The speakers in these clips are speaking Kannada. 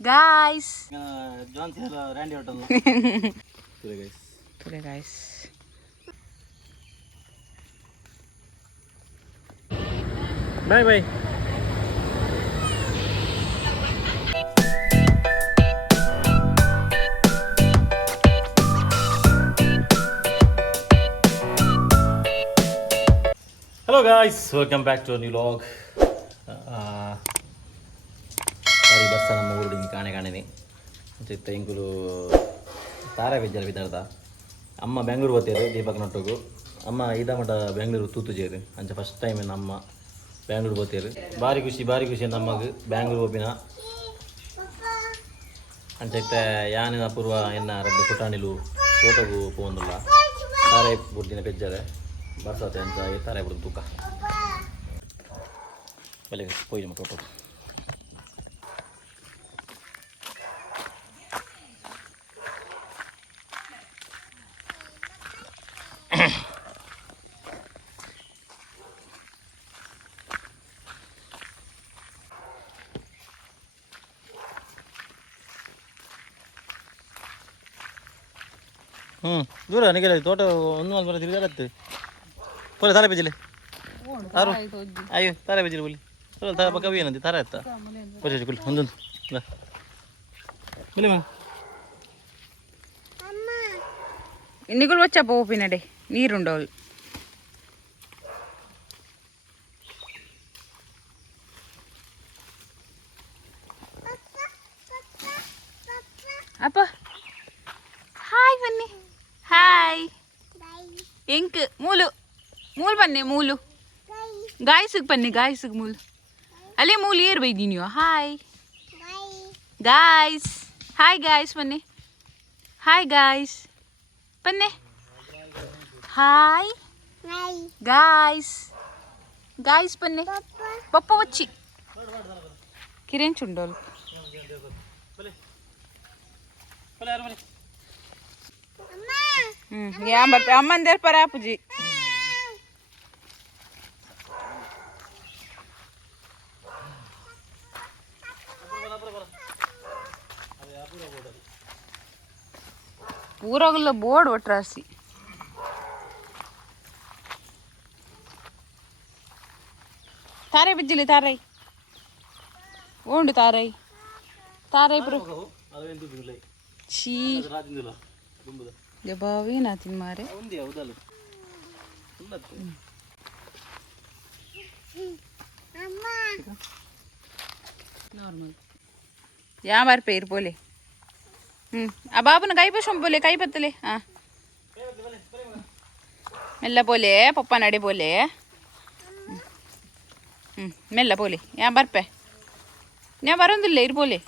guys. John Taylor, Randy Orton. Today guys. Bye bye. Hello guys, welcome back to a new vlog. Sorry bus ನಮ್ಮ ಊರಿಗೆ ಕಾಣೆನೆ ಮತ್ತೆ ಇಂಕುಲು ತಾರೆ ಬೆಜ್ಜಲ್ ಬಿದ್ದಾರ್ದ ಅಮ್ಮ ಬೆಂಗಳೂರು ಹೋಗ್ತೇವೆ ದೀಪಕ್ ನಟ್ಟೋಗು ಅಮ್ಮ ಇದ ಮಠ ಬೆಂಗಳೂರು ತೂತುಜೇರು ಅಂಚ ಫಸ್ಟ್ ಟೈಮ್ ನಮ್ಮ ಬೆಂಗಳೂರು ಹೋಗ್ತೇವೆ ಭಾರಿ ಖುಷಿ ಅಂತ ಅಮ್ಮಗೆ ಬೆಂಗಳೂರು ಹೋಗಿನ ಅಂಚೆ ಯಾನಿನ ಪೂರ್ವ ಎನ್ನ ರಡ್ಡು ಪುಟಾಣಿಲು ತೋಟಗೂ ಹೋಗಂದಿಲ್ಲ ತಾರೆ ಬುಡ್ದಿನ ಬೆಜ್ಜರೆ ಬರ್ಸತ್ತೆ ಅಂತ ತಾರೆ ಬಿಡೋದು ತೂಕ ಬೆಲೆ ಪೋಯ್ದು ತೋಟ ದೂರ ನಿಗಲಿ ತೋಟ ಒಂದು ಬರ ತಿರುಗಾಡತ್ತೆ ಪೊಲೆ ತಾರೆ ಬೆಜ್ಜಲೆ ಅಯ್ಯೋ ತಾರೆ ಬೆಜ್ಜಲೆ ಬೋಲಿ ತಾರೆ ಪಕ್ಕ ಏನಂತೆ ತಾರೆ ಆಯ್ತಾ ಪೊಲೆ ಕುಳಿ ಒಂದೊಂದು ಬಿಲಿ ಮ್ಯಾಮ್ ಇನ್ನಿಗಳು వచ్చా పోపినడే నీరుండోలు అప్ప హాయ్ బన్నీ హాయ్ ఎంక్ మూలు ಮೂಲ್ ಬನ್ನಿ ಮೂಲು ಗಾಯ್ಸಿಗೆ ಬನ್ನಿ ಗಾಯ್ಸಿಗೆ ಮೂಲು ಅಲ್ಲೇ ಮೂಲು ಏರ್ ಬೈದಿ ನೀವು ಹಾಯ್ ಗಾಯ್ಸ್ ಹಾಯ್ ಗಾಯ್ಸ್ ಬನ್ನಿ ಹಾಯ್ ಗಾಯ್ಸ್ ಬನ್ನಿ ಹಾಯ್ ಗಾಯ್ಸ್ ಗಾಯ್ಸ್ ಬನ್ನಿ ಪಪ್ಪ వచ్చి ಕಿರೇನ್ ಚುಂಡೋಲು ಯಾನ್ ಬರ್ತೆ ಅಮ್ಮಂದೇರ್ ಪರಾಪುಜಿ ಊರಾಗಲ್ಲ ಬೋರ್ಡ್ ಒಟ್ರಾಸಿ ತಾರೆ ಬಿಜ್ಜಿಲಿ ತಾರೈ ಓಂಡು ತಾರೈ ತಾರೈ ಬ್ರೋ ಛೀ ಬಾವಿ ನಾ ತಿನ್ಮಾರೆ ನಾರ್ಮಲ್ ಯಾ ಬಾರ್ ಪೇರ್ ಬೋಲೆ ಆ ಬಾಬುನ ಕೈ ಪಶಂ ಬೋಲೆ ಕೈ ಬತ್ತಲೆ ಹಾಂ ಮೆಲ್ಲ ಬೋಲೆ ಪಪ್ಪ ನಡೆ ಬೋಲೆ ಮೆಲ್ಲ ಬೋಲೆ ಯಾ ಬರ್ಪೆ ನ್ಯಾ ಬರೋದಿಲ್ಲ ಇರ್ ಬೋಲೆ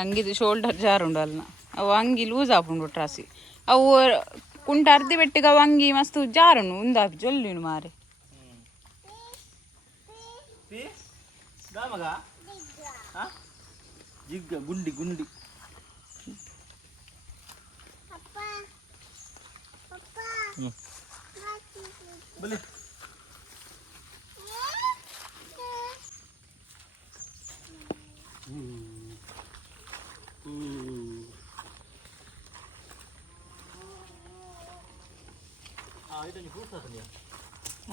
ಅಂಗಿದು ಶೋಲ್ಡರ್ ಜಾರುಂಡು ಅಲ್ಲ ಅವು ಅಂಗಿ ಲೂಸ್ ಆಪುಂಡು ಟ್ರಾಸಿ ಅವು ಕುಂಟ ಅರ್ಧಿ ಬೆಟ್ಟಿಗೆ ಅವು ಅಂಗಿ ಮಸ್ತ್ ಜಾರುಂಡು ಉಂದಾ ಜೊಲ್ಲಿನು ಮಾರೆ ಗುಂಡಿ ಗುಂಡಿ ಬಲೆ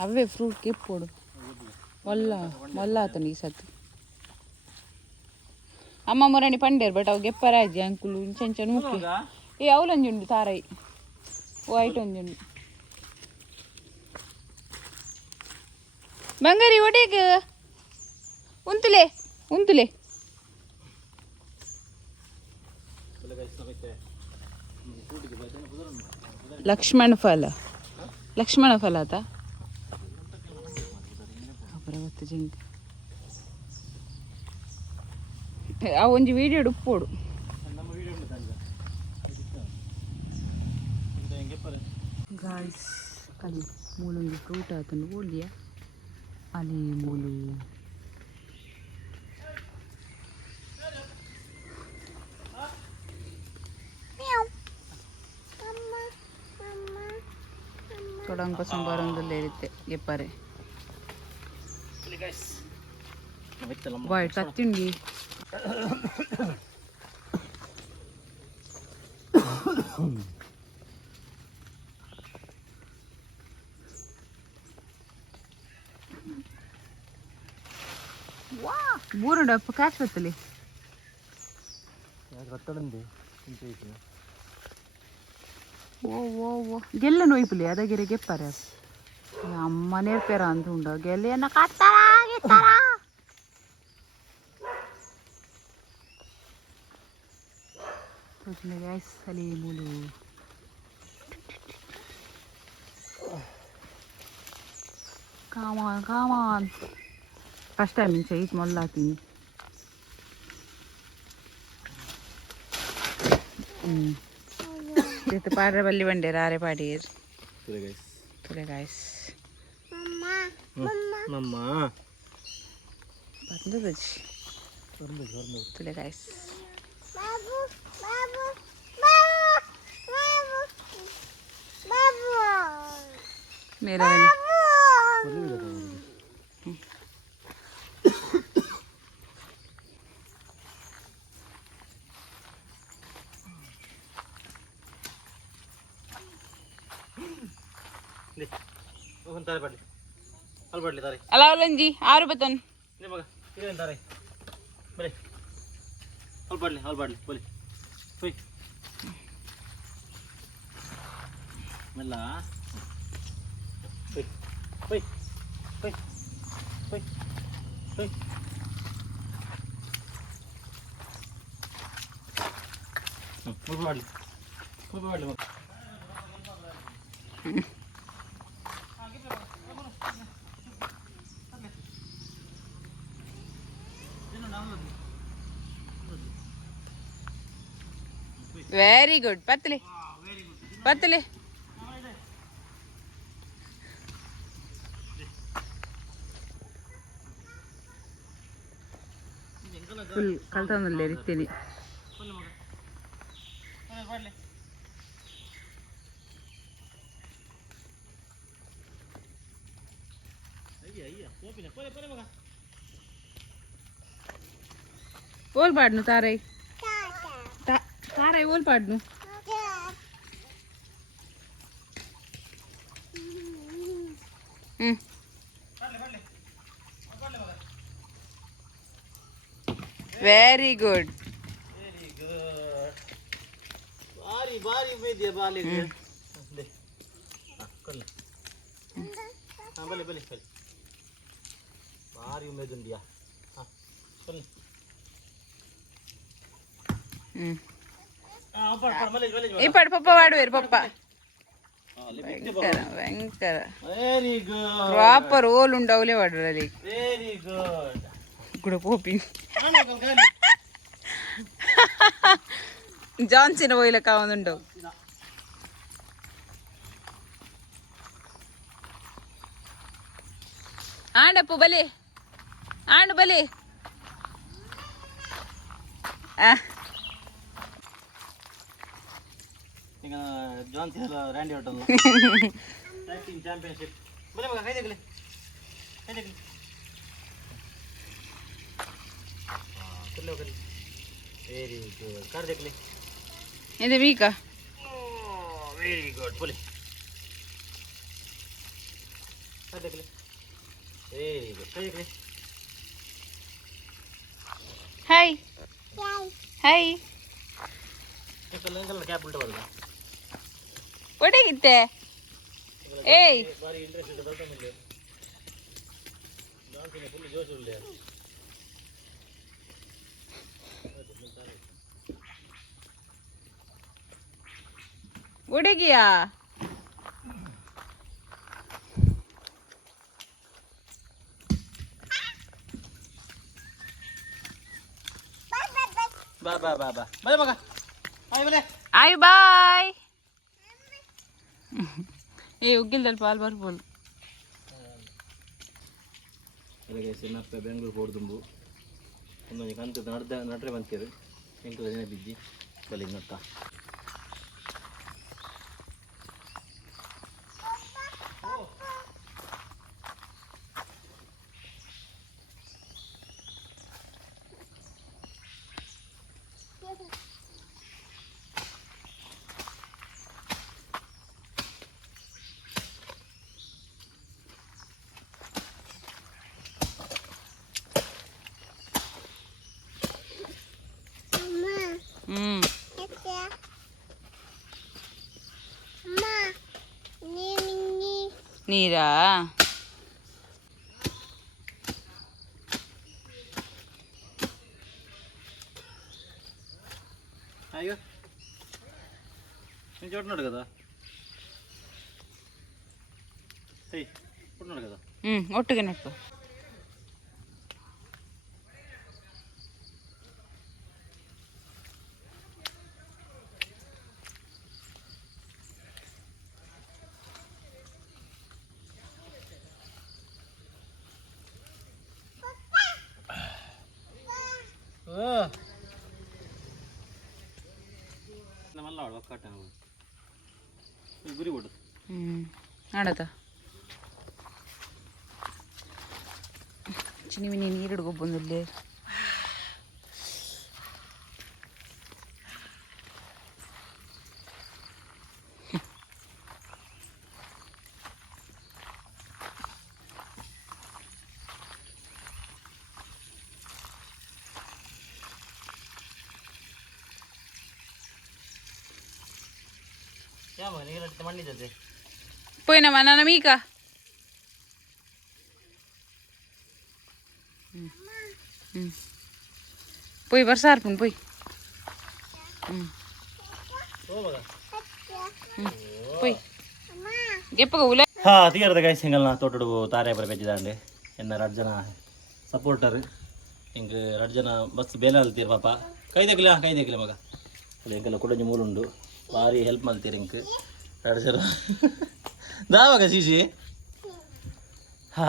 అవే ఫ్రూట్కి ఎప్పుడు మళ్ళా అతను ఈ సత్తు అమ్మ మొరని పండేరు బట్ అవి గెప్పరాజి అంకులు చెంచను ముక్కి ఏ అవులంజుండు తారాయి వైట్ ಒಂಜುಂಡು ಬಂಗಾರಿ ಒಡೆಗೆ ಉಂತುಲೆ ಉಂತುಲೆ ಲಕ್ಷ್ಮಣ ಫಲ ಆತ ಅಪರವತ್ತು ಜಿಂಕ್ ಆ ಒಂಜಿ ವಿಡಿಯೋ ಉಪ್ಪೋಡು ಗಾಯ್ಸ್ ಅಲ್ಲಿ ಮೂಲಂಗಿ ಫ್ರೂಟ್ ಆತನು ಓಡಿಯ ಅಲ್ಲಿ ಮೂಲು थोडं पासून भरून दिले ते गेपारे वाईट तिंडी ಬೂರುಂಡ ಕ್ಯಾಶ್ ಬತ್ತಲಿ ಓ ಓ ಓ ಗೆಲ್ಲ ನೋಯ್ಪುಲಿ ಅದಾಗಿರೆ ಗೆಪ್ಪಾರೆ ಅಮ್ಮ ನೇರ್ಪೇರ ಅಂತ ಉಂಡ ಗೆಲ್ಲೆಯನ್ನ ಕತ್ತಾರ guys salimulu come on first time in say it mollati ते पारे बल्ली बंडे रारे पाडीर तुले guys मम्मा बंद तुझी तुले guys मेरा अलावलन जी आरु बतन वेरी गुड पतले पतले ಫುಲ್ ಕಳ್ತನದಲ್ಲೇ ಇರ್ತೀನಿ ಓಲ್ ಪಾಡ್ನು ತಾರೈ ತಾರೈ ಓಲ್ ಪಾಡ್ನು वेरी गुड बारी बारी में दे बाले दे कर ले हां भले भले भले बारी में दे दिया हां कर ले हां पड़ भले भले ए पड़ पप्पा वाडवेर पप्पा भयंकर भयंकर वेरी गुड प्रॉपर ओल उंडवले वाडरले वेरी गुड गुड पोपी ജോൺസിന് പോയിലൊക്കെ ആവുന്നുണ്ടോ ആണ്ടപ്പു ബലേ ആണ്ട് ബലേ ജോൺസൺ റാൻഡി ഓട്ടം ടാഗ് ടീം ചാമ്പ്യൻഷിപ്പ് ബലേ മക കൈ देखले चलो कर वेरी गुड कर देख ले ये वीका वेरी गुड बोले कर देख ले वेरी गुड कर देख ले हाय हाय अंकल क्या उल्टा बोल रहा ओटे किते ए बारी इंटरेस्ट बदलता मिले डांस में फुल जोश उड़ लिया उड़ गया बा बा बा बा बले बघा आई बले आई बाय ए उगिल पाल बार बोल अरे गाइस ಏನಪ್ಪ ಬೆಂಗಳೂರು ಹೋಡ್ದುಂಬು ಒಂದು ಕಂತು ನಡ್ರೆ ಬಂತಿರು ಎಂಟು ದಿನ ಬಿದ್ದಿ ಬಲಿಗೆ ನಟ್ಟ ನೀರಾ? అయ్యో నేను చూడున్నాడు కదా చూడున్నాడు కదా ఒట్టుగా నట్టు. మళ్ళీ వాడు ఒక్కటాను గురి కొడు ಆಡದ ಚಿನ್ನಿ ನೀನು ನೀರು ಹಿಡ್ಕೊ ಬಂದಲ್ಲಿ ನೀರು ಮಣ್ಣಿದ್ದದೆ పోయినావా నాన్న మీక పోయి వర్షార్పుని పోయి പോയി എപ്പോ ഉല ಹಾ ತೀರದ ಗೈಸ್ ಹಿಂಗಲ್ಲ ತೋಟಡು ತಾರೆ ಬರ ಬೆಜ್ಜಿದಾಂಡೆ ಎನ್ನ 2 ಜನ ಸಪೋರ್ಟರ್ ಹಿಂಗ 2 ಜನ ಬಸ್ ಬೇಲೆ ಅಲ್ತೀರ ಪಾಪ ಕೈ ದೇಕಿಲ್ಲ ಮಗ ಅಲ್ಲಿ ಹಿಂಗೆಲ್ಲ ಕುಡಂಜಿ ಮೂಲುಂಡು ಭಾರಿ ಹೆಲ್ಪ್ ಮಾಡ್ತೀರಿ ಹಿಂಗೆ 2 ಜನ ದಾವಾಗ ಸೀಸಿ ಹಾ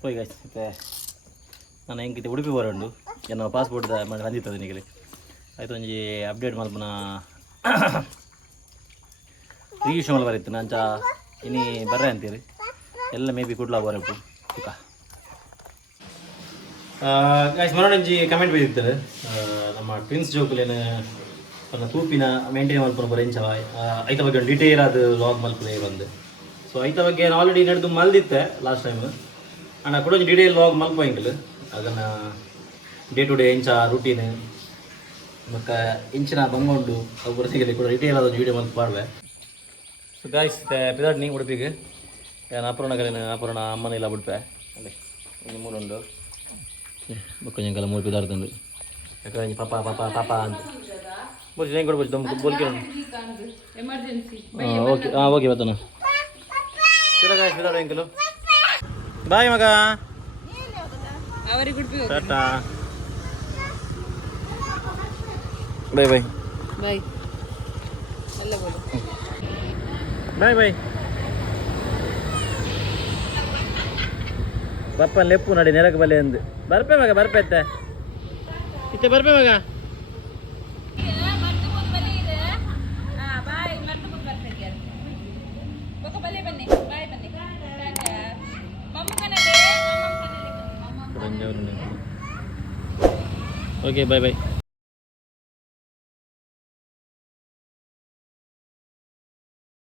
ಹೋಯ್ ಗೈಸ್ ಮತ್ತೆ ನಾನು ಹೆಂಗಿತ್ತು ಉಡುಪಿ ಬರೋಂಡು ಏನೋ ಪಾಸ್ಪೋರ್ಟ್ ಮಾಡಿ ಬಂದಿತ್ತದ ನಿಗಲಿ ಆಯ್ತು ಒಂಜಿ ಅಪ್ಡೇಟ್ ಮಲ್ಪನ ರಿವ್ಯೂಷನ್ ಮಲ್ಲ ಬರೀತು ನಂಚ ಇನಿ ಬರ್ರೆ ಅಂತೀರಿ ಎಲ್ಲ ಮೇ ಬಿ ಕುಡ್ಲಾ ಬರಪ್ಪು ಸುಖ ಗೈಸ್ ಮನೋರಂಜಿ ಕಮೆಂಟ್ ಬೈದಿರ್ತಾರೆ ನಮ್ಮ ಟ್ವಿನ್ಸ್ ಜೋಕುಲೇನು ನನ್ನ ತೂಪಿನ ಮೇಂಟೈನ್ ಮಲ್ಪನ ಬರ ಇಂಚ ಐತ ಬಗ್ಗೆ ಒಂದು ಡೀಟೇಲ್ ಆದ ಲಾಗ್ ಮಲ್ಪನೆ ಬಂದು ಸೊ ಐತ ಬಗ್ಗೆ ನಾನು ಆಲ್ರೆಡಿ ನಡೆದು ಮಲ್ದಿತ್ತೆ ಲಾಸ್ಟ್ ಟೈಮ್ ಅಣ್ಣ ಕೂಡ ಡೀಟೇಲ್ ಲಾಗ್ ಮಲ್ಪ ಇಂಕಲ್ ಅದನ್ನು ಡೇ ಟು ಡೇ ಇಂಚ ರೂಟೀನ್ ಮತ್ತು ಇಂಚಿನ ಬಂಗೊಂಡು ಒಬ್ಬರು ಸಿಗಲಿ ಕೂಡ ಡೀಟೇಲ್ ಆದ ವೀಡಿಯೋ ಮಲ್ಪ ಮಾಡುವೆ ಸೊ ಗಾಯ್ಸ್ ಪಿದಾಡ್ ನೀ ಉಡುಪಿಗೆ ಏನು ಅಪೂರ್ಣ ಅಮ್ಮನೆಲ್ಲ ಬಿಡ್ಪೆ ಅದೇ ಇನ್ನು ಮೂರುಂಡು ಕೊಂಚಂಕಲ್ಲ ಮೂರು ಪಿದಾಡ್ತುಂಡು ಯಾಕಂದ್ರೆ ಪಾಪ ಅಂತ ಬೋಲ್ಸಿ ಹೆಂಗೆ ಕೊಡ್ಬೋದು ದಮ್ ಬೋಲ್ಕೆ ಓಕೆ ಓಕೆ ಬತ್ತನ ಸರ ಗಾಯ್ಸ್ ಪಿದಾಡು ಹೆಂಕಲು ಬಾಯ್ ಮಗ ಟಾಟಾ ಬಾಯ್ ಬಾಯ್ ಬಾಯ್ ಎಲ್ಲ ಬೋಲು ಬಾಯ್ ಬಾಯ್ ಬಪ್ಪನ ಲೆಪ್ಪು ನಡಿ ನೆರಕ್ಕೆ ಬಲೆ ಅಂದು ಬರ್ಪೆ ಮಗ ಬರ್ಪೆ ಇತ್ತೆ ಬರ್ಪೆ ಮಗ ಓಕೆ ಬಾಯ್ ಬಾಯ್